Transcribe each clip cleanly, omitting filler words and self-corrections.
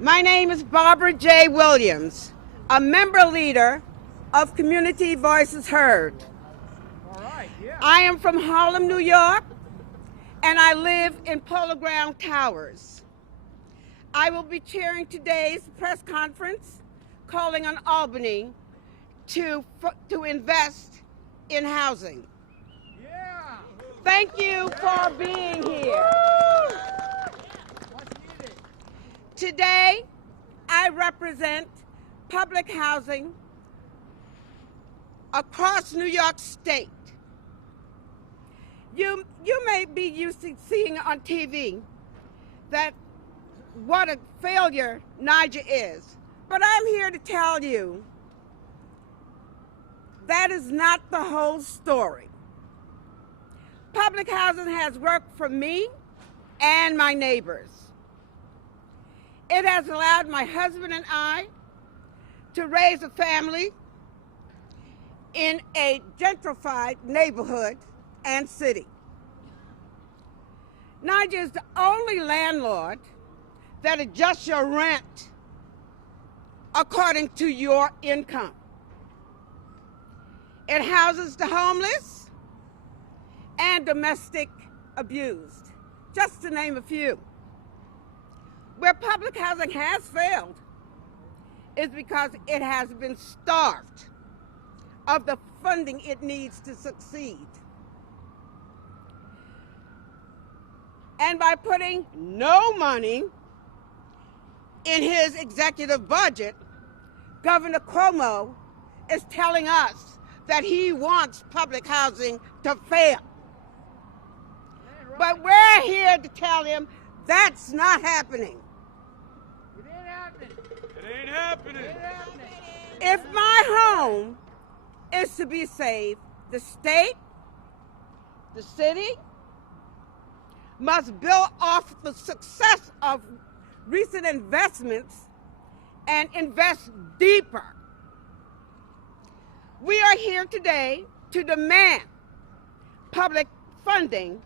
My name is Barbara J. Williams, a member leader of Community Voices Heard. All right, yeah. I am from Harlem, New York, and I live in Polo Ground Towers. I will be chairing today's press conference calling on Albany to invest in housing. Yeah. Thank you for being here. What's needed? Today, I represent public housing across New York State. You may be used to seeing on TV that what a failure Niger is, but I'm here to tell you that is not the whole story. Public housing has worked for me and my neighbors. It has allowed my husband and I to raise a family in a gentrified neighborhood and city. Niger is the only landlord that adjusts your rent according to your income. It houses the homeless and domestic abused, just to name a few. Where public housing has failed is because it has been starved of the funding it needs to succeed. And by putting no money in his executive budget, Governor Cuomo is telling us that he wants public housing to fail. But we're here to tell him that's not happening. It ain't happening. It ain't happening. It ain't happening. If my home is to be saved, the state, the city, must build off the success of recent investments and invest deeper. We are here today to demand public funding.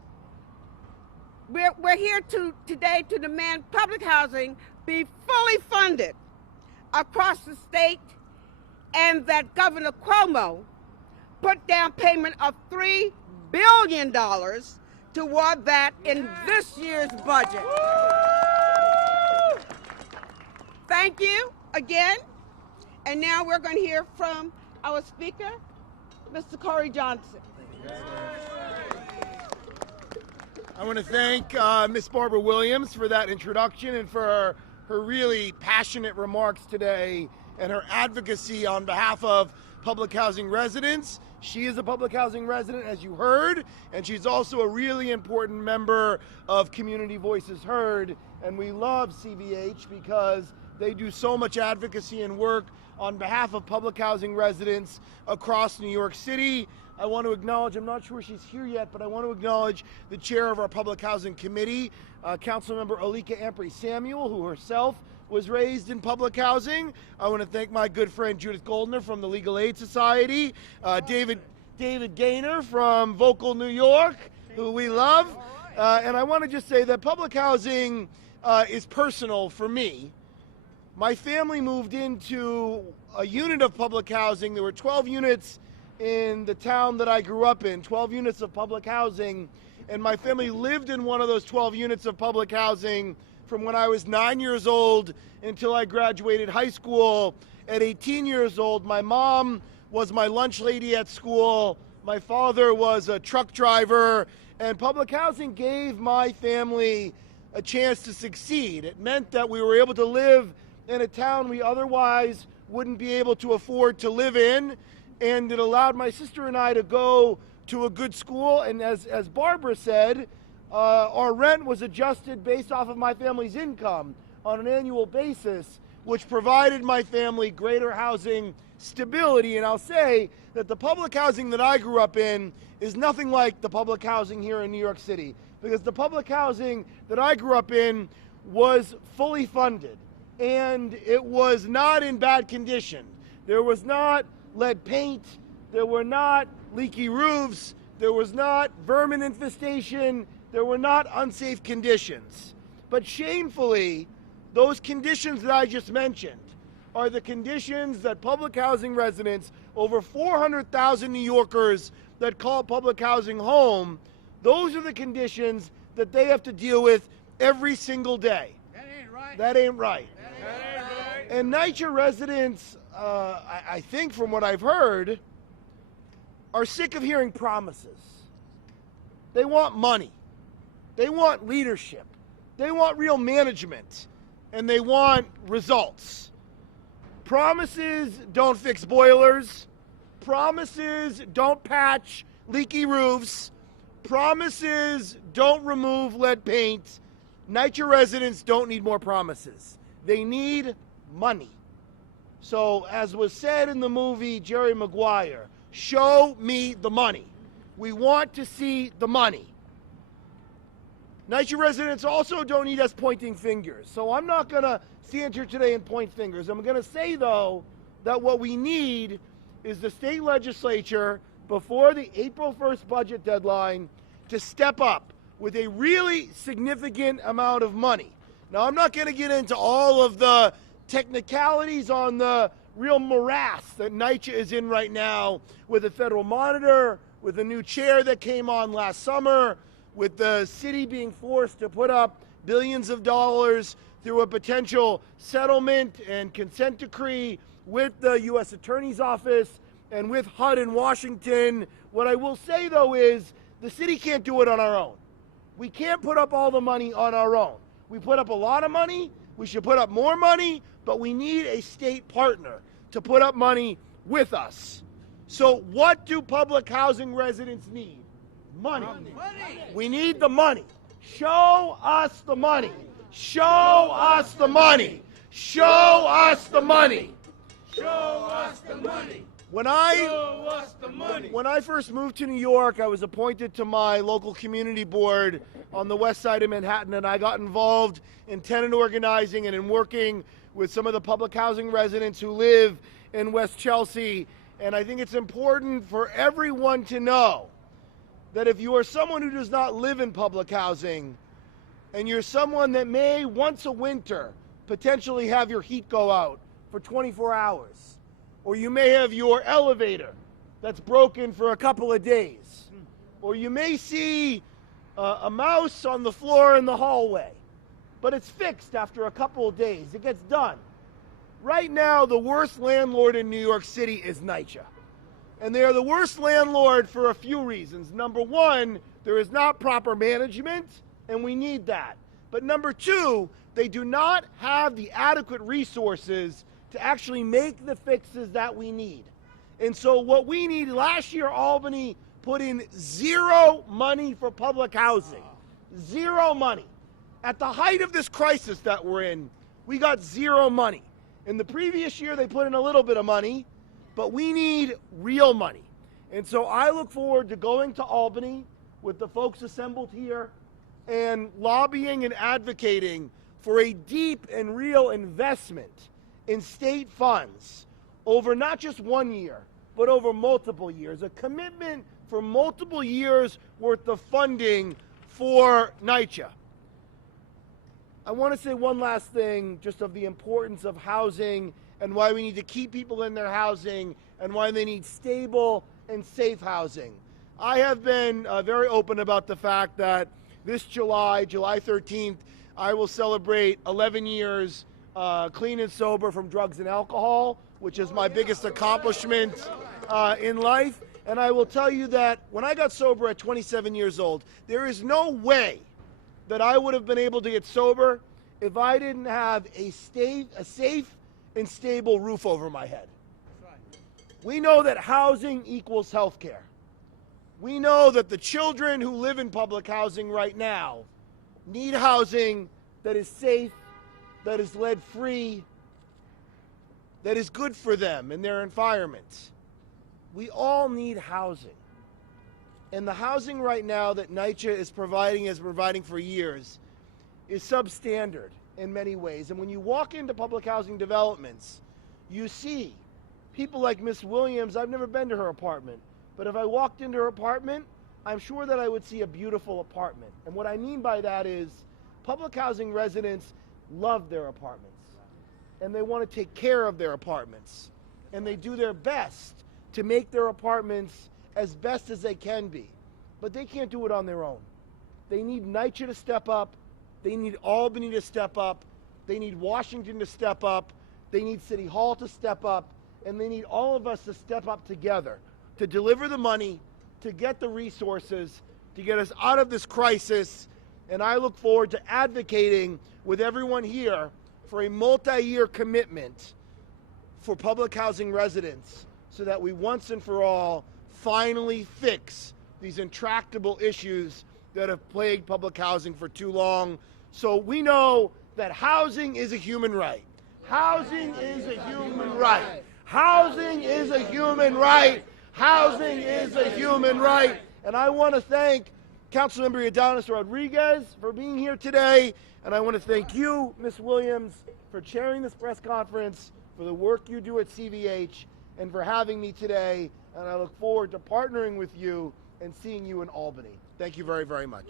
We're here today to demand public housing be fully funded across the state, and that Governor Cuomo put down payment of $3 billion toward that in this year's budget. Thank you again. And now we're going to hear from our speaker, Mr. Corey Johnson. I want to thank Miss Barbara Williams for that introduction and for her really passionate remarks today and her advocacy on behalf of public housing residents. She is a public housing resident, as you heard, and she's also a really important member of Community Voices Heard. And we love CVH because they do so much advocacy and work on behalf of public housing residents across New York City. I want to acknowledge, I'm not sure she's here yet, but I want to acknowledge the chair of our Public Housing Committee, Councilmember Alika Ampry-Samuel, who herself was raised in public housing. I want to thank my good friend Judith Goldner from the Legal Aid Society, David Gaynor from Vocal New York, who we love. And I want to just say that public housing is personal for me. My family moved into a unit of public housing. There were 12 units in the town that I grew up in, 12 units of public housing, and my family lived in one of those 12 units of public housing from when I was 9 years old until I graduated high school at 18 years old. My mom was my lunch lady at school. My father was a truck driver, and public housing gave my family a chance to succeed. It meant that we were able to live in a town we otherwise wouldn't be able to afford to live in, and it allowed my sister and I to go to a good school. And as Barbara said, our rent was adjusted based off of my family's income on an annual basis, which provided my family greater housing stability. And I'll say that the public housing that I grew up in is nothing like the public housing here in New York City, because the public housing that I grew up in was fully funded, and it was not in bad condition. There was not lead paint, there were not leaky roofs, there was not vermin infestation, there were not unsafe conditions. But shamefully, Those conditions that I just mentioned are the conditions that public housing residents, over 400,000 New Yorkers that call public housing home, those are the conditions that they have to deal with every single day. That ain't right. That ain't right. That ain't right. And NYCHA residents, I think from what I've heard, are sick of hearing promises. They want money. They want leadership. They want real management. And they want results. Promises don't fix boilers. Promises don't patch leaky roofs. Promises don't remove lead paint. NYCHA residents don't need more promises. They need money. So, as was said in the movie Jerry Maguire, show me the money. We want to see the money. NYCHA residents also don't need us pointing fingers. So I'm not going to stand here today and point fingers. I'm going to say, though, that what we need is the state legislature, before the April 1st budget deadline, to step up with a really significant amount of money. Now, I'm not going to get into all of the technicalities on the real morass that NYCHA is in right now, with a federal monitor, with a new chair that came on last summer, with the city being forced to put up billions of dollars through a potential settlement and consent decree with the U.S. Attorney's Office and with HUD in Washington. What I will say, though, is the city can't do it on our own. We can't put up all the money on our own. We put up a lot of money. We should put up more money, but we need a state partner to put up money with us. So what do public housing residents need? Money. We need the money. Show us the money. Show us the money. Show us the money. Show us the money. When Show us the money. When I first moved to New York, I was appointed to my local community board on the west side of Manhattan, and I got involved in tenant organizing and in working with some of the public housing residents who live in West Chelsea. And I think it's important for everyone to know that if you are someone who does not live in public housing, and you're someone that may once a winter potentially have your heat go out for 24 hours, or you may have your elevator that's broken for a couple of days, or you may see a mouse on the floor in the hallway, but it's fixed after a couple of days. It gets done. Right now, the worst landlord in New York City is NYCHA. And they are the worst landlord for a few reasons. Number one, there is not proper management, and we need that. But number two, they do not have the adequate resources to actually make the fixes that we need. And so what we need, last year Albany put in zero money for public housing. Zero money. At the height of this crisis that we're in, we got zero money. In the previous year, they put in a little bit of money, but we need real money. And so I look forward to going to Albany with the folks assembled here and lobbying and advocating for a deep and real investment in state funds over not just 1 year, but over multiple years. A commitment for multiple years worth of funding for NYCHA. I want to say one last thing just of the importance of housing and why we need to keep people in their housing and why they need stable and safe housing. I have been very open about the fact that this July 13th, I will celebrate 11 years clean and sober from drugs and alcohol, which is my biggest accomplishment in life. And I will tell you that when I got sober at 27 years old, there is no way that I would have been able to get sober if I didn't have a safe and stable roof over my head. We know that housing equals health care. We know that the children who live in public housing right now need housing that is safe, that is lead-free, that is good for them and their environment. We all need housing. And the housing right now that NYCHA is providing, has been providing for years, is substandard in many ways. And when you walk into public housing developments, you see people like Miss Williams. I've never been to her apartment, but if I walked into her apartment, I'm sure that I would see a beautiful apartment. And what I mean by that is public housing residents love their apartments, and they want to take care of their apartments, and they do their best to make their apartments as best as they can be. But they can't do it on their own. They need NYCHA to step up. They need Albany to step up. They need Washington to step up. They need City Hall to step up. And they need all of us to step up together to deliver the money, to get the resources, to get us out of this crisis. And I look forward to advocating with everyone here for a multi-year commitment for public housing residents so that we once and for all finally fix these intractable issues that have plagued public housing for too long. So we know that housing is a human right. Housing is a human right. Housing is a human right. Housing is a human right. And I want to thank Councilmember Adonis Rodriguez for being here today. And I want to thank you, Ms. Williams, for chairing this press conference, for the work you do at CVH, and for having me today. And I look forward to partnering with you and seeing you in Albany. Thank you very, very much.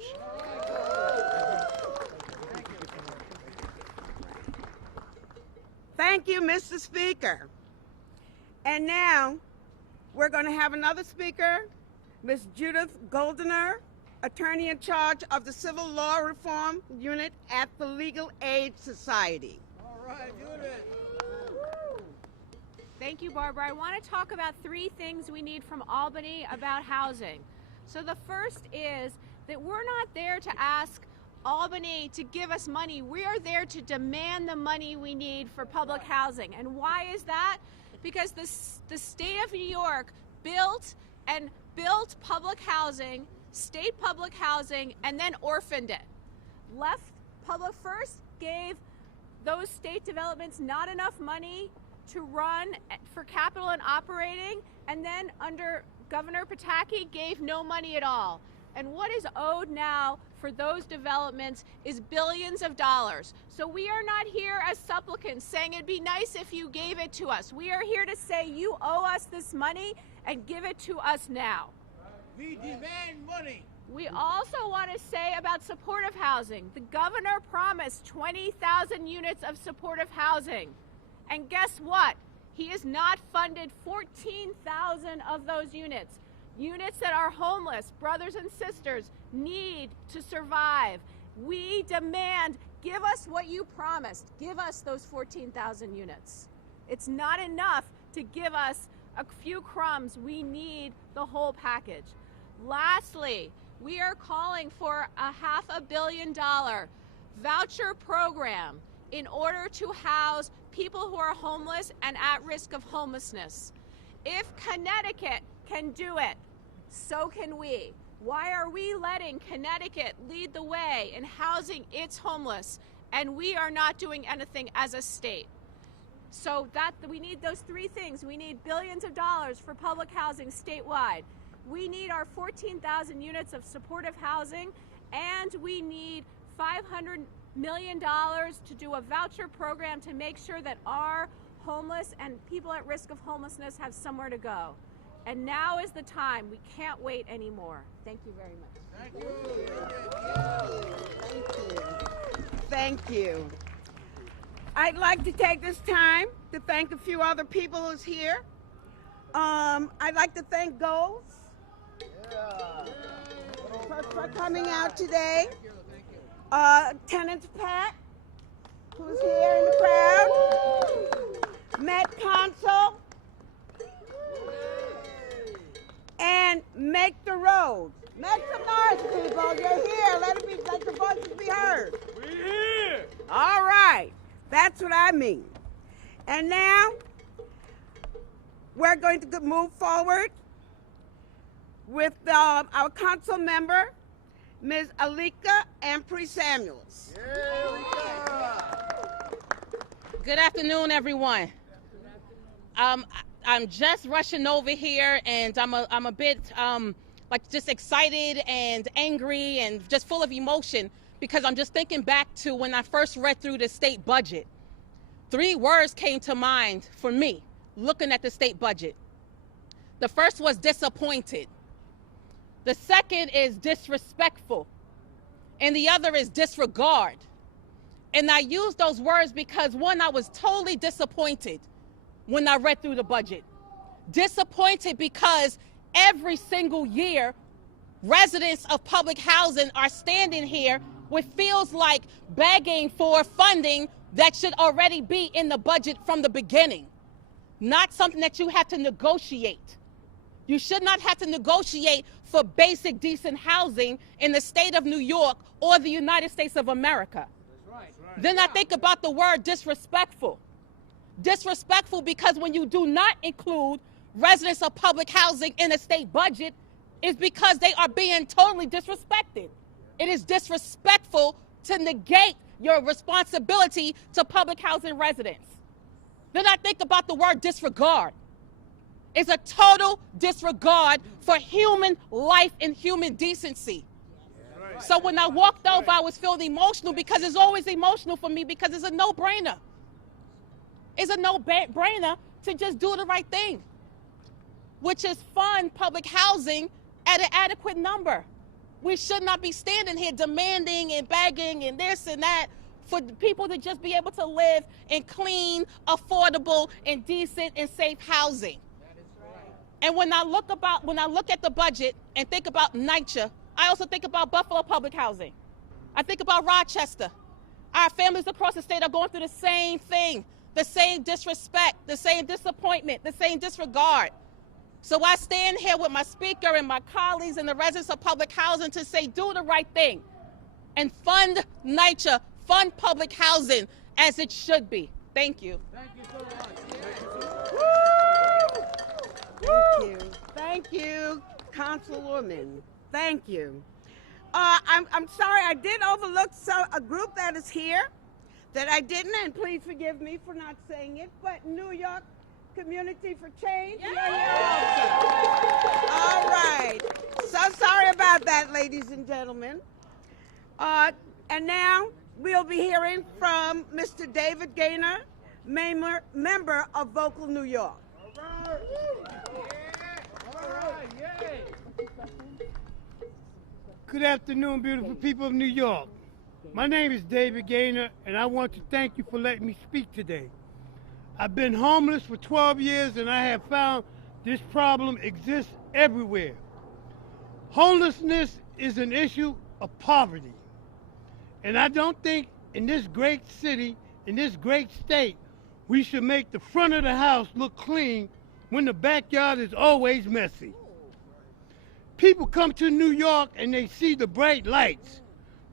Thank you, Mr. Speaker. And now we're going to have another speaker, Ms. Judith Goldener, attorney in charge of the Civil Law Reform Unit at the Legal Aid Society. All right, Judith. Thank you, Barbara. I want to talk about 3 things we need from Albany about housing. So the first is that we're not there to ask Albany to give us money. We are there to demand the money we need for public housing. And why is that? Because the state of New York built public housing, state public housing, and then orphaned it. Public First gave those state developments not enough money to run for capital and operating, and then under Governor Pataki gave no money at all. And what is owed now for those developments is billions of dollars. So we are not here as supplicants saying it'd be nice if you gave it to us. We are here to say you owe us this money and give it to us now. We demand money. We also want to say about supportive housing. The governor promised 20,000 units of supportive housing. And guess what? He has not funded 14,000 of those units. Units that our homeless brothers and sisters need to survive. We demand, give us what you promised. Give us those 14,000 units. It's not enough to give us a few crumbs. We need the whole package. Lastly, we are calling for a $500 million voucher program in order to house people who are homeless and at risk of homelessness. If Connecticut can do it, so can we. Why are we letting Connecticut lead the way in housing its homeless, and we are not doing anything as a state? So we need those 3 things. We need billions of dollars for public housing statewide. We need our 14,000 units of supportive housing, and we need $500 million to do a voucher program to make sure that our homeless and people at risk of homelessness have somewhere to go. And now is the time. We can't wait anymore. Thank you very much. Thank you. Thank you. I'd like to take this time to thank a few other people who's here. I'd like to thank Goals for coming out today. Tenants Pat, who's here in the crowd. Met Consul. And Make the Road. Make some noise, people. You're here. Let the voices be heard. We're here. All right. That's what I mean. And now we're going to move forward with our council member, Ms. Alika Ampry-Samuels. Good afternoon, everyone. I'm just rushing over here, and I'm a bit like just excited and angry and just full of emotion because I'm just thinking back to when I first read through the state budget. 3 words came to mind for me looking at the state budget. The first was disappointed. The second is disrespectful. And the other is disregard. And I use those words because, one, I was totally disappointed when I read through the budget. Disappointed because every single year, residents of public housing are standing here with feels like begging for funding that should already be in the budget from the beginning, not something that you have to negotiate. You should not have to negotiate for basic, decent housing in the state of New York or the United States of America. Then I think about the word disrespectful. Disrespectful because when you do not include residents of public housing in a state budget, is because they are being totally disrespected. It is disrespectful to negate your responsibility to public housing residents. Then I think about the word disregard. It's a total disregard for human life and human decency. So when I walked over, I was feeling emotional because it's always emotional for me because it's a no-brainer. It's a no-brainer to just do the right thing, which is fund public housing at an adequate number. We should not be standing here demanding and begging and this and that for people to just be able to live in clean, affordable, and decent and safe housing. And when I look at the budget and think about NYCHA, I also think about Buffalo Public Housing. I think about Rochester. Our families across the state are going through the same thing, the same disrespect, the same disappointment, the same disregard. So I stand here with my speaker and my colleagues and the residents of public housing to say, do the right thing and fund NYCHA, fund public housing as it should be. Thank you. Thank you so much. Thank you. Thank you, Councilwoman. Thank you. I'm sorry, I did overlook a group that is here that I didn't, and please forgive me for not saying it, but New York Community for Change. Yeah. All right. So sorry about that, ladies and gentlemen. And now we'll be hearing from Mr. David Gaynor, member of Vocal New York. Good afternoon, beautiful people of New York. My name is David Gaynor, and I want to thank you for letting me speak today. I've been homeless for 12 years, and I have found this problem exists everywhere. Homelessness is an issue of poverty. And I don't think in this great city, in this great state, we should make the front of the house look clean when the backyard is always messy. People come to New York and they see the bright lights,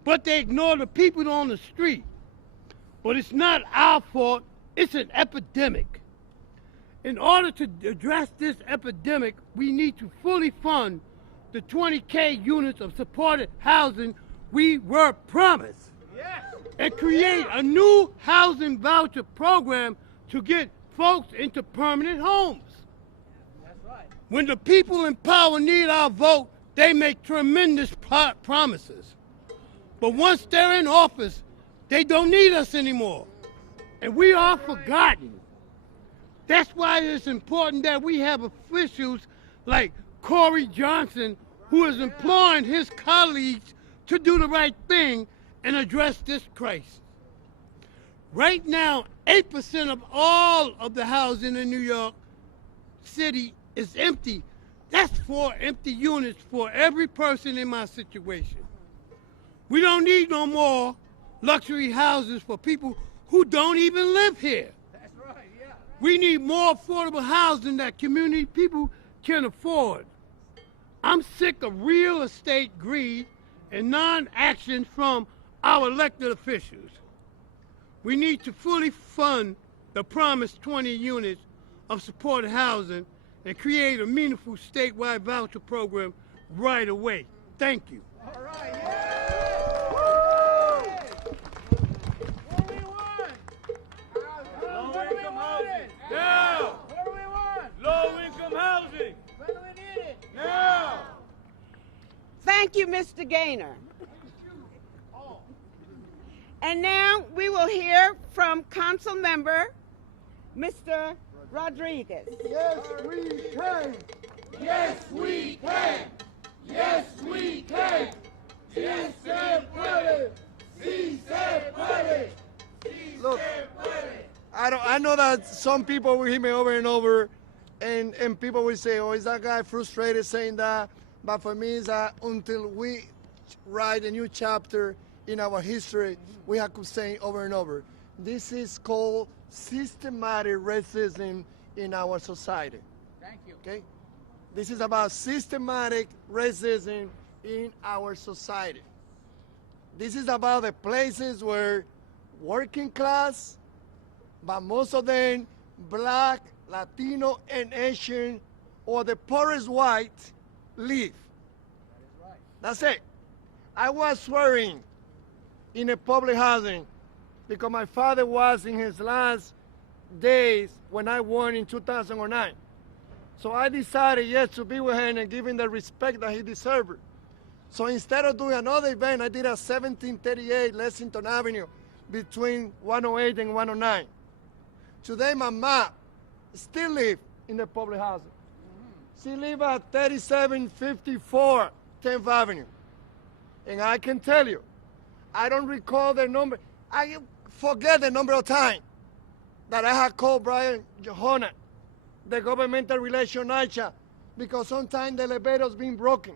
but they ignore the people on the street. But it's not our fault, it's an epidemic. In order to address this epidemic, we need to fully fund the 20K units of supported housing we were promised. Yes. And create a new housing voucher program to get folks into permanent homes. When the people in power need our vote, they make tremendous promises. But once they're in office, they don't need us anymore. And we are forgotten. That's why it's important that we have officials like Corey Johnson, who is employing his colleagues to do the right thing and address this crisis. Right now, 8% of all of the housing in New York City is empty. That's 4 empty units for every person in my situation. We don't need no more luxury houses for people who don't even live here. That's right, yeah. We need more affordable housing that community people can afford. I'm sick of real estate greed and non-action from our elected officials. We need to fully fund the promised 20 units of supported housing and create a meaningful statewide voucher program right away. Thank you. All right, yeah. Woo! What do we want? Low-income housing. Now. What do we want? Low-income housing. When do we need it? Now. Thank you, Mr. Gaynor. And now we will hear from Council Member Mr. Rodriguez. Yes, we can. Yes, we can. Yes, we can. Sí se puede. Sí se puede. Look, I know that some people will hear me over and over, and people will say, oh, is that guy frustrated saying that? But for me, it's that until we write a new chapter in our history, we have to say over and over. This is called systematic racism in our society. Thank you. Okay? This is about systematic racism in our society. This is about the places where working class, but most of them black, Latino, and Asian, or the poorest white live. That's it. I was swearing in a public housing because my father was in his last days when I won in 2009. So I decided, yes, to be with him and give him the respect that he deserved. So instead of doing another event, I did a 1738 Lexington Avenue between 108 and 109. Today, my mom still lives in the public housing. She lives at 3754 10th Avenue. And I can tell you, I don't recall the number. I forget the number of times that I had called Brian Johanna, the governmental relation NYCHA, because sometimes the elevator's been broken.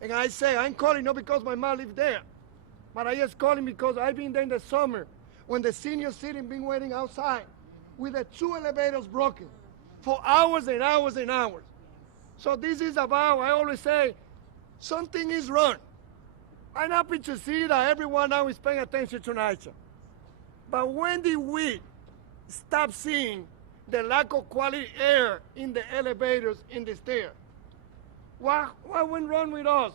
And I say, I'm calling not because my mom lives there, but I just calling because I've been there in the summer when the senior citizen been waiting outside with the 2 elevators broken for hours and hours and hours. So this is about, I always say, something is wrong. I'm happy to see that everyone now is paying attention to NYCHA. But when did we stop seeing the lack of quality air in the elevators, in the stairs? What went wrong with us?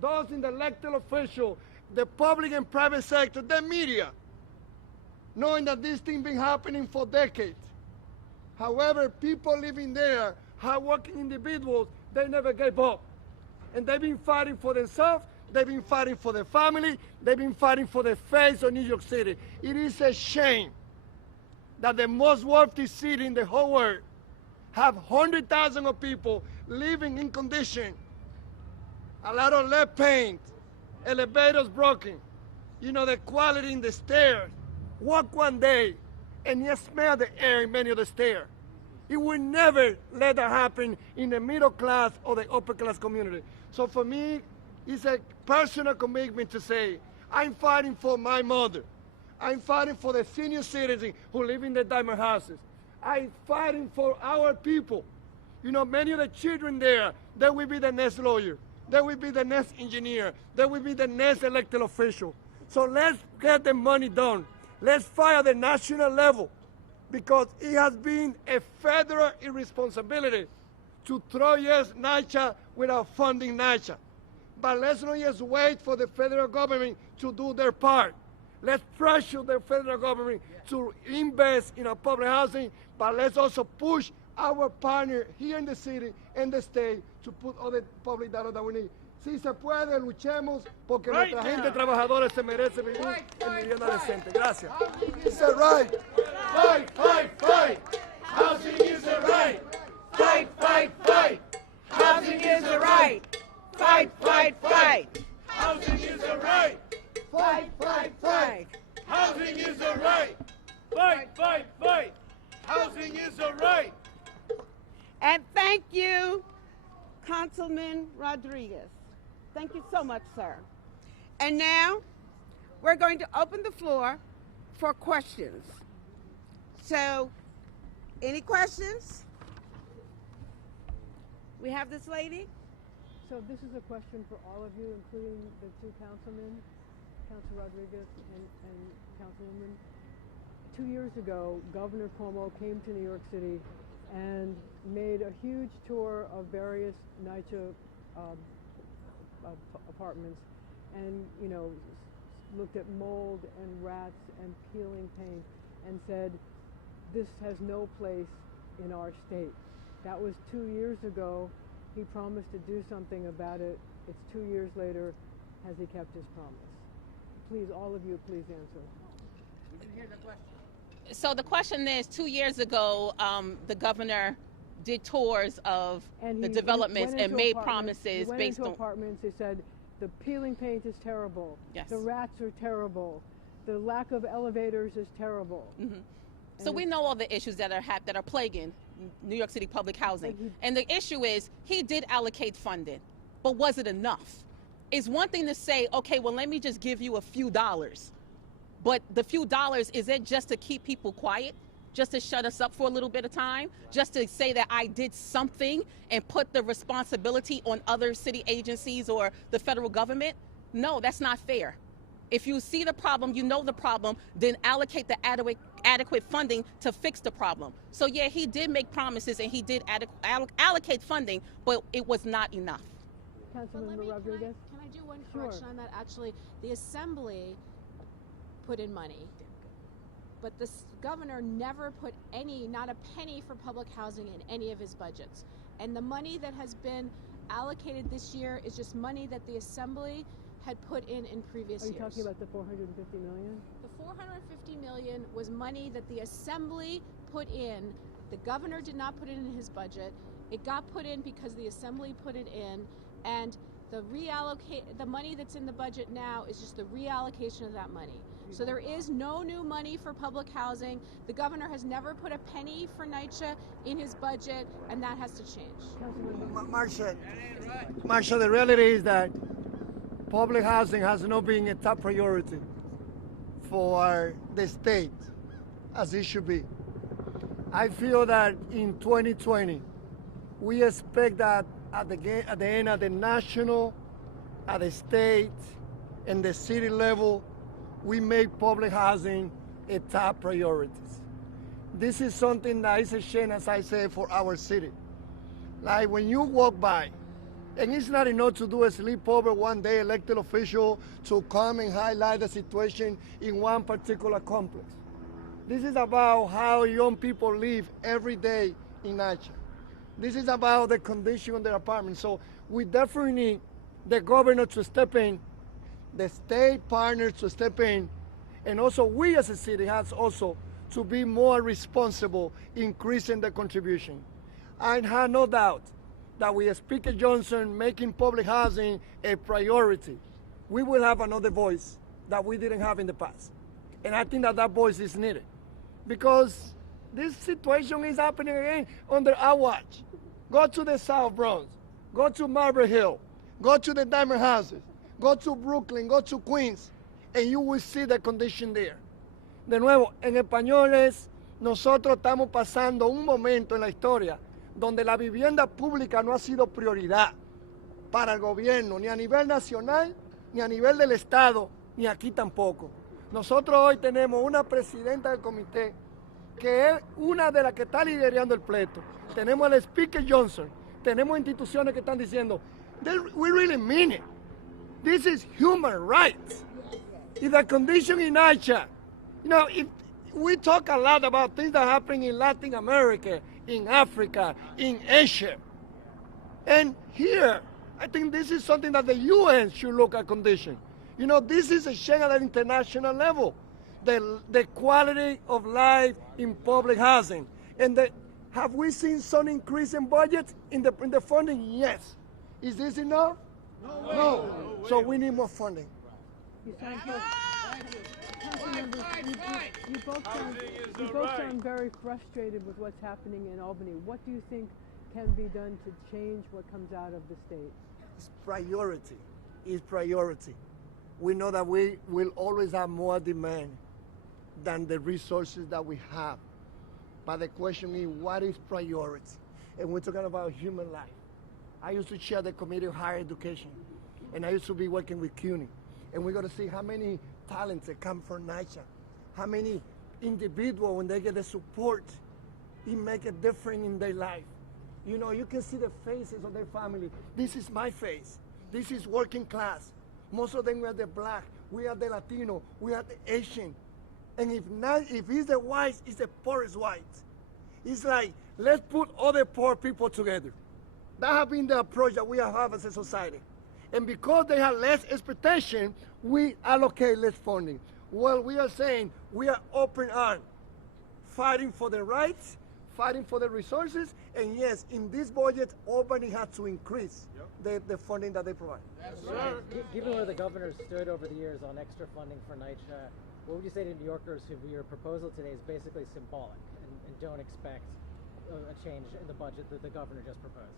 Those in the elected official, the public and private sector, the media, knowing that this thing been happening for decades. However, people living there, hard-working individuals, they never gave up. And they've been fighting for themselves, they've been fighting for their family, they've been fighting for the face of New York City. It is a shame that the most wealthy city in the whole world have 100,000 of people living in condition, a lot of lead paint, elevators broken, you know, the quality in the stairs. Walk one day and you smell the air in many of the stairs. It will never let that happen in the middle class or the upper class community. So for me, it's a personal commitment to say, I'm fighting for my mother. I'm fighting for the senior citizens who live in the diamond houses. I'm fighting for our people. You know, many of the children there, they will be the next lawyer. They will be the next engineer. They will be the next elected official. So let's get the money done. Let's fight at the national level, because it has been a federal irresponsibility to throw yes NYCHA without funding NYCHA. But let's not just wait for the federal government to do their part. Let's pressure the federal government to invest in our public housing, but let's also push our partner here in the city and the state to put all the public data that we need. Si se puede, luchemos, porque nuestra gente trabajadora se merece vivir en vivienda decente. Gracias. It's a right. Fight, fight, fight. Housing is a right. Fight, fight, fight. Housing is a right. Fight, fight, fight. Housing is a right. Fight, fight, fight. Housing is a right. Fight, fight, fight. Housing is a right. And thank you, Councilman Rodriguez. Thank you so much, sir. And now, we're going to open the floor for questions. So, any questions? We have this lady. So this is a question for all of you, including the 2 councilmen, Council Rodriguez and Councilwoman. 2 years ago, Governor Cuomo came to New York City and made a huge tour of various NYCHA apartments, and looked at mold and rats and peeling paint, and said, "This has no place in our state." That was 2 years ago. He promised to do something about it. It's 2 years later. Has he kept his promise? Please, all of you, please answer. We didn't hear the question. So the question is, 2 years ago, the governor did tours of And the he developments went and into made apartments. promises he went based into on... apartments. He said, the peeling paint is terrible. Yes. The rats are terrible. the lack of elevators is terrible. So we know all the issues that are plaguing New York City public housing. And the issue is he did allocate funding, but was it enough? It's one thing to say, okay, well, let me just give you a few dollars. But the few dollars, is it just to keep people quiet? Just to shut us up for a little bit of time? Just to say that I did something and put the responsibility on other city agencies or the federal government? No, that's not fair. If you see the problem, you know the problem, then allocate the adequate funding to fix the problem. So yeah, he did make promises and he did allocate funding, but it was not enough. Councilman Rodriguez? Can I do one Sure. correction on that? Actually, the Assembly put in money, but the governor never put not a penny for public housing in any of his budgets. And the money that has been allocated this year is just money that the Assembly had put in previous years. Are you talking about the 450 million? The 450 million was money that the Assembly put in. The governor did not put it in his budget. It got put in because the Assembly put it in, and the money that's in the budget now is just the reallocation of that money. So there is no new money for public housing. The governor has never put a penny for NYCHA in his budget, and that has to change. Marcia, the reality is that public housing has not been a top priority for the state as it should be. I feel that in 2020, we expect that at the end of the national, at the state, and the city level, we make public housing a top priority. This is something that is a shame, as I say, for our city. Like when you walk by, and it's not enough to do a sleepover one day elected official to come and highlight the situation in one particular complex. This is about how young people live every day in NYCHA. This is about the condition of their apartment. So we definitely need the governor to step in, the state partners to step in, and also we as a city has also to be more responsible, increasing the contribution. I have no doubt that with Speaker Johnson making public housing a priority, we will have another voice that we didn't have in the past. And I think that that voice is needed because this situation is happening again under our watch. Go to the South Bronx, go to Marble Hill, go to the Diamond Houses, go to Brooklyn, go to Queens, and you will see the condition there. De nuevo, en español es, nosotros estamos pasando un momento en la historia donde la vivienda pública no ha sido prioridad para el gobierno, ni a nivel nacional, ni a nivel del Estado, ni aquí tampoco. Nosotros hoy tenemos una presidenta del comité que es una de las que está liderando el pleito. Tenemos al Speaker Johnson, tenemos instituciones que están diciendo, we really mean it. This is human rights. If the condition in NYCHA, if we talk a lot about things that are happening in Latin America, in Africa, in Asia. And here, I think this is something that the UN should look at condition. This is a shame at an international level. The quality of life in public housing. And have we seen some increase in budget in the funding? Yes. Is this enough? No. So we need more funding. You both sound very frustrated with what's happening in Albany. What do you think can be done to change what comes out of the state? It's priority. It's priority. We know that we will always have more demand than the resources that we have. But the question is, what is priority? And we're talking about human life. I used to chair the Committee of Higher Education, and I used to be working with CUNY. And we're going to see how many talents that come from NYCHA, how many individuals, when they get the support, it makes a difference in their life. You can see the faces of their family. This is my face. This is working class. Most of them are the black, we are the Latino, we are the Asian. And if he's the white, it's the poorest white. It's like, let's put all the poor people together. That has been the approach that we have as a society. And because they have less expectation, we allocate less funding. Well, we are saying we are open arms, fighting for the rights, fighting for the resources, and yes, in this budget, Albany has to increase the funding that they provide. Yes, sir. Given where the governor stood over the years on extra funding for NYCHA, what would you say to New Yorkers who your proposal today is basically symbolic and don't expect a change in the budget that the governor just proposed?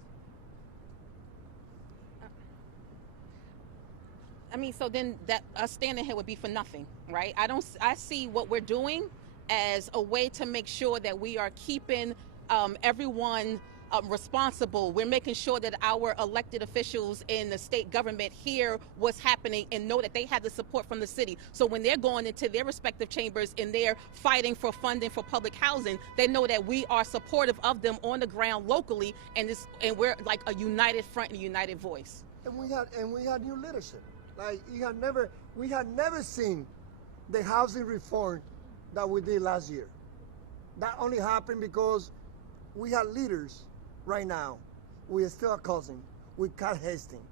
I mean, so then that us standing here would be for nothing, right? I see what we're doing as a way to make sure that we are keeping everyone responsible. We're making sure that our elected officials in the state government hear what's happening and know that they have the support from the city. So when they're going into their respective chambers and they're fighting for funding for public housing, they know that we are supportive of them on the ground locally, and we're like a united front and a united voice. And we had new leadership. Like we had never seen the housing reform that we did last year. That only happened because we have leaders right now. We are still a cousin. We Cat Hastings.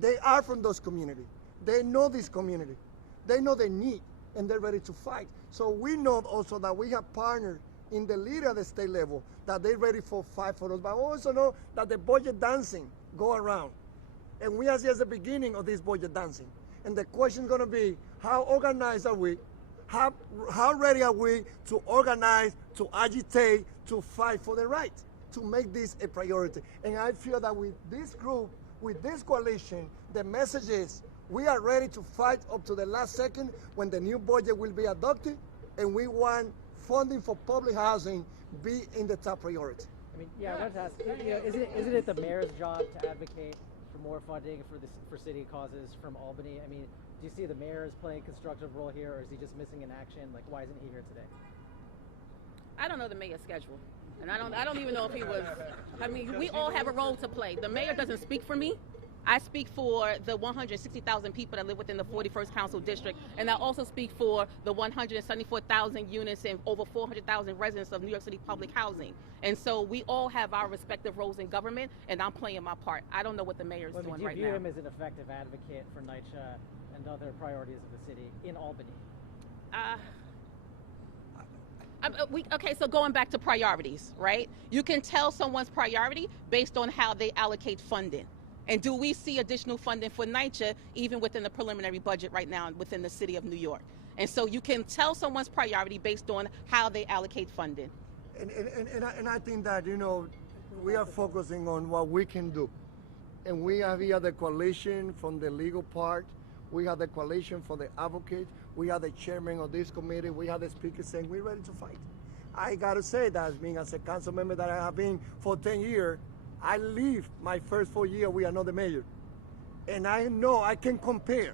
They are from those communities. They know this community. They know the need, and they're ready to fight. So we know also that we have partners in the leader at the state level that they're ready for fight for us. But we also know that the budget dancing go around. And we are just the beginning of this budget dancing. And the question is going to be, how organized are we? How ready are we to organize, to agitate, to fight for the right, to make this a priority? And I feel that with this group, with this coalition, the message is we are ready to fight up to the last second when the new budget will be adopted, and we want funding for public housing be in the top priority. I mean, yeah, I wanted to ask, isn't it the mayor's job to advocate for more funding for city causes from Albany? I mean, do you see the mayor as playing a constructive role here, or is he just missing in action? Like, why isn't he here today? I don't know the mayor's schedule, and I don't even know if he was. I mean, we all have a role to play. The mayor doesn't speak for me. I speak for the 160,000 people that live within the 41st Council District, and I also speak for the 174,000 units and over 400,000 residents of New York City public housing. And so we all have our respective roles in government, and I'm playing my part. I don't know what the mayor is doing right now. Do you view him as an effective advocate for NYCHA and other priorities of the city in Albany? Okay, so going back to priorities, right? You can tell someone's priority based on how they allocate funding. And do we see additional funding for NYCHA even within the preliminary budget right now within the city of New York? And so you can tell someone's priority based on how they allocate funding. And I think that, you know, we are focusing on what we can do. And we have here the coalition from the legal part. We have the coalition for the advocate. We have the chairman of this committee. We have the speaker saying we're ready to fight. I got to say that, being as a council member that I have been for 10 years, I lived my first 4 years with another mayor. And I know I can compare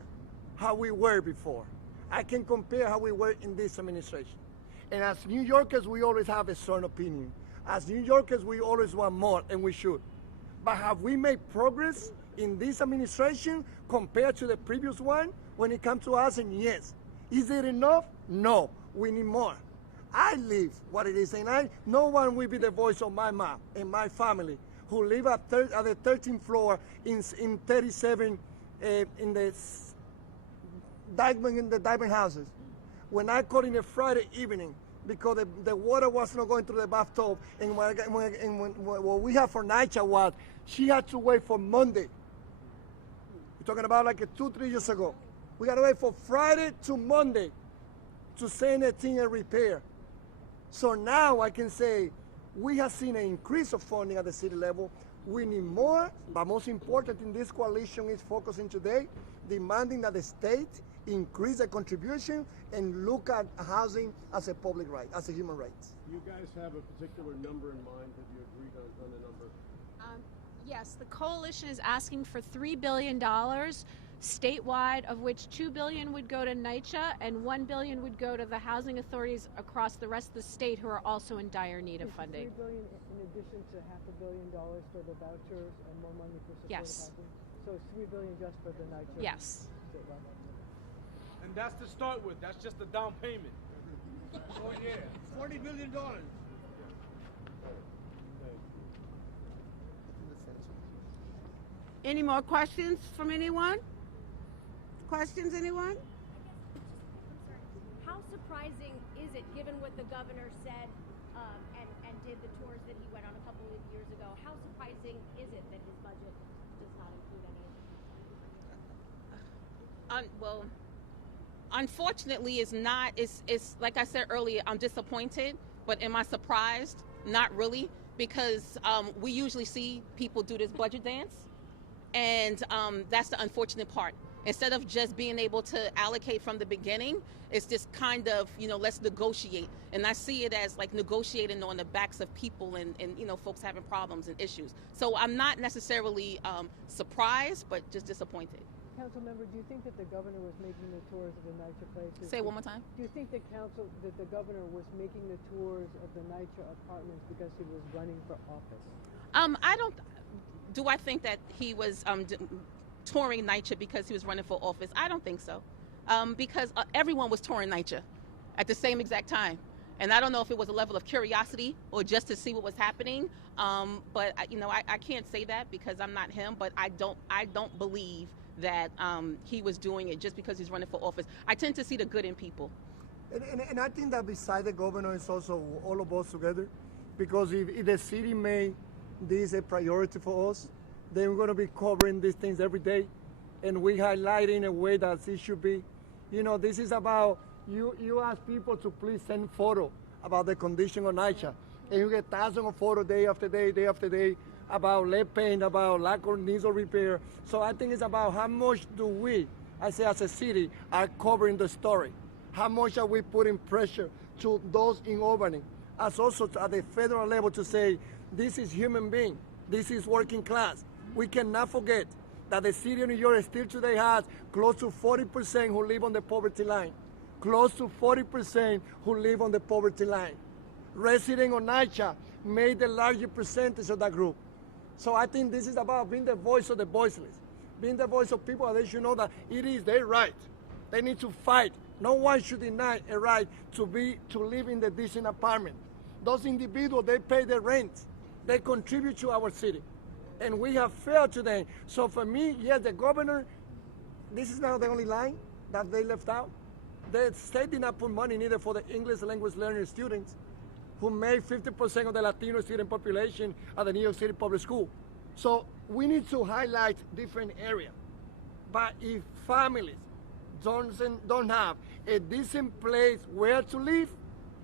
how we were before. I can compare how we were in this administration. And as New Yorkers, we always have a strong opinion. As New Yorkers, we always want more, and we should. But have we made progress in this administration compared to the previous one when it comes to us? And yes. Is it enough? No. We need more. I live what it is, and no one will be the voice of my mom and my family who live at the 13th floor in 37 in the diamond houses. When I called in a Friday evening because the water was not going through the bathtub, and what we have for NYCHA was she had to wait for Monday. We're talking about like 2-3 years ago. We got to wait for Friday to Monday to send a thing and repair. So now I can say we have seen an increase of funding at the city level. We need more, but most important in this coalition is focusing today, demanding that the state increase the contribution and look at housing as a public right, as a human right. Do you guys have a particular number in mind? Have you agreed on a number? Yes, the coalition is asking for $3 billion statewide, of which $2 billion would go to NYCHA and $1 billion would go to the housing authorities across the rest of the state who are also in dire need of funding. $3 billion in addition to $500 million for the vouchers and more money for supportive housing. So it's $3 billion just for the NYCHA. Yes. Statewide. And that's to start with. That's just the down payment. Oh yeah, $40 billion. Any more questions from anyone? Questions, anyone? How surprising is it, given what the governor said and did the tours that he went on a couple of years ago, how surprising is it that his budget does not include any of it? Well, Unfortunately, it's not. It's like I said earlier. I'm disappointed, but am I surprised? Not really, because we usually see people do this budget dance, and that's the unfortunate part. Instead of just being able to allocate from the beginning, it's just kind of, let's negotiate. And I see it as like negotiating on the backs of people and folks having problems and issues. So I'm not necessarily surprised, but just disappointed. Council member, do you think that the governor was making the tours of the NYCHA places? Say it one more time. Do you think that the governor was making the tours of the NYCHA apartments because he was running for office? I don't. Do I think that he was touring NYCHA because he was running for office? I don't think so, because everyone was touring NYCHA at the same exact time, and I don't know if it was a level of curiosity or just to see what was happening. But I can't say that because I'm not him. But I don't believe that he was doing it just because he's running for office. I tend to see the good in people. And I think that beside the governor is also all of us together, because if the city made this a priority for us, then we're going to be covering these things every day, and we highlight in a way that it should be. This is about, you ask people to please send photo about the condition of NYCHA, and you get thousands of photos day after day, about lead paint, about lack of needs of repair. So I think it's about how much do we, I say as a city, are covering the story. How much are we putting pressure to those in Albany, as also at the federal level to say, this is human being, this is working class. We cannot forget that the city of New York still today has close to 40% who live on the poverty line. Close to 40% who live on the poverty line. Residents of NYCHA made the largest percentage of that group. So I think this is about being the voice of the voiceless, being the voice of people, and they should know that it is their right. They need to fight. No one should deny a right to live in the decent apartment. Those individuals, they pay their rent. They contribute to our city. And we have failed today. So for me, yes, the governor, this is not the only line that they left out. The state did not put money neither for the English language learning students, who made 50% of the Latino student population at the New York City Public School. So we need to highlight different areas. But if families don't have a decent place where to live,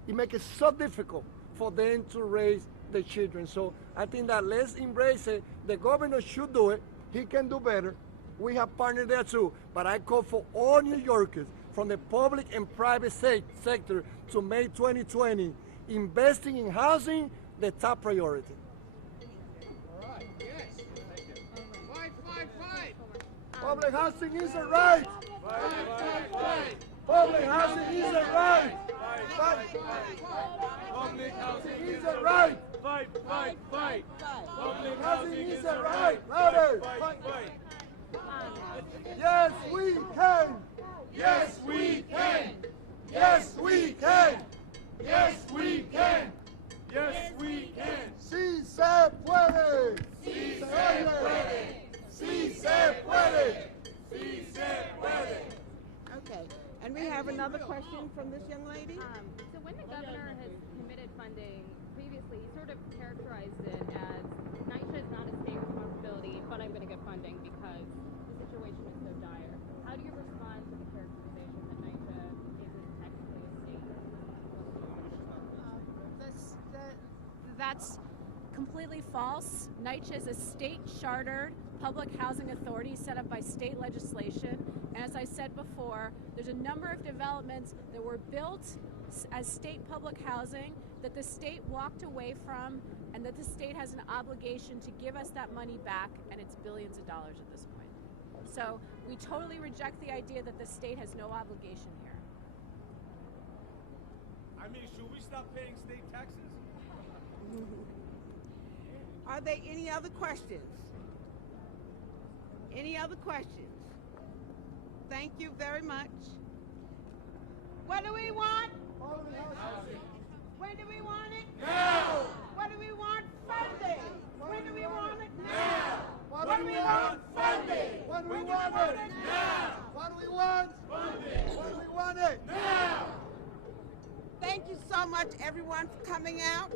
it makes it so difficult for them to raise the children. So I think that let's embrace it. The governor should do it. He can do better. We have partnered there too. But I call for all New Yorkers from the public and private sector to make 2020 investing in housing the top priority. All right, yes. Thank you. Fight. Public housing is a right. Fight. Public housing is a right. Public housing is a right. Fight. Public housing is a right. Louder. Fight. Yes, we can. Yes, we can. Yes, we can. Yes, we can. Yes, we can. Sí se puede. Sí se puede. Sí se puede. Sí se puede. Okay, and we have another question from this young lady. So when the governor has committed funding previously, he sort of characterized it as NYCHA is not a state responsibility, but I'm going to get funding because the situation is so dire. How do you respond to the characterization that NYCHA isn't technically a state responsibility? That's completely false. NYCHA is a state-chartered public housing authority set up by state legislation. And as I said before, there's a number of developments that were built as state public housing that the state walked away from, and that the state has an obligation to give us that money back, and it's billions of dollars at this point. So we totally reject the idea that the state has no obligation here. I mean, should we stop paying state taxes? Are there any other questions? Any other questions? Thank you very much. What do we want? When do we want it? Now! What do we want? Funding. When do we want it? Now! What do we want? Funding. When do we When do want it? Now! What do we want? Funding! When do we want it? Now! Thank you so much, everyone, for coming out.